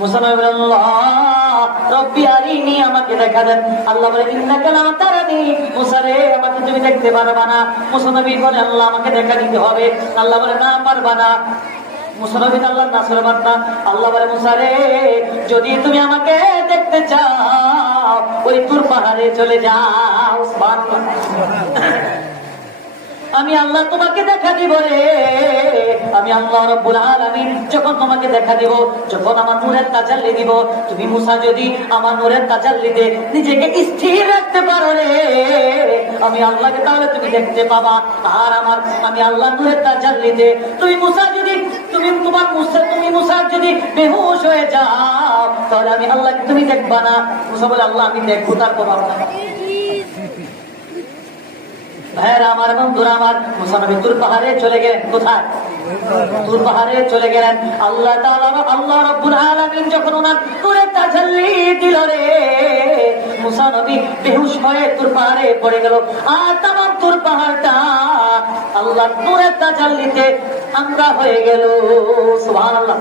মুসা নবী বলেন, আল্লাহ রব্বি আরিনি, আমাকে দেখা দেন। আল্লাহ বলে, ইন্নাকা লা তারানি, মুসা রে আমাকে তুমি দেখতে পারবা না। মুসা নবী বলে, আল্লাহ আমাকে দেখা দিতে হবে। আল্লাহ বলে, না পারবা না। মুসা নবী আল্লাহর নাছরবাদ না। আল্লাহ বলে, মুসা রে যদি তুমি আমাকে দেখতে চাও ওই তুর পাহাড়ে চলে যাও। সুবহানাল্লাহ। আমি আল্লাহ তোমাকে দেখা দিব রে। আমি আল্লাহ রাব্বুল আলামিন যখন তোমাকে দেখা দিব, যখন আমার নূরের তাজাল্লি দিব, তুমি মুসা যদি আমার নূরের তাজাল্লিতে নিজেকে স্থির রাখতে পারো রে, আমি আল্লাহকে তাহলে তুমি দেখতে পাবা। আর আমি আল্লাহ নূরের তাজাল্লিতে তুমি মুসা যদি তুমি মুসা যদি বেহুশ হয়ে যাও, তাহলে আমি আল্লাহকে তুমি দেখবা না। মুসা বলে, আল্লাহ আমি দেখবো, তারপর ভাইয়েরা আমার, বন্ধুরা আমার, মুসা নবী তুর পাহাড়ে চলে গেলেন। কোথায়? তুর পাহাড়ে চলে গেলেন। আল্লাহ রাব্বুল আলামিন যখন ওনার নূরের তাজাল্লি দিল রে, মুসা নবী বেহুশ হয়ে তুর পাহাড়ে পড়ে গেল। আর তামাম তুর পাহাড়টা আল্লাহ নূরের তাজাল্লিতে আঙ্গা হয়ে গেল। সুবহানাল্লাহ।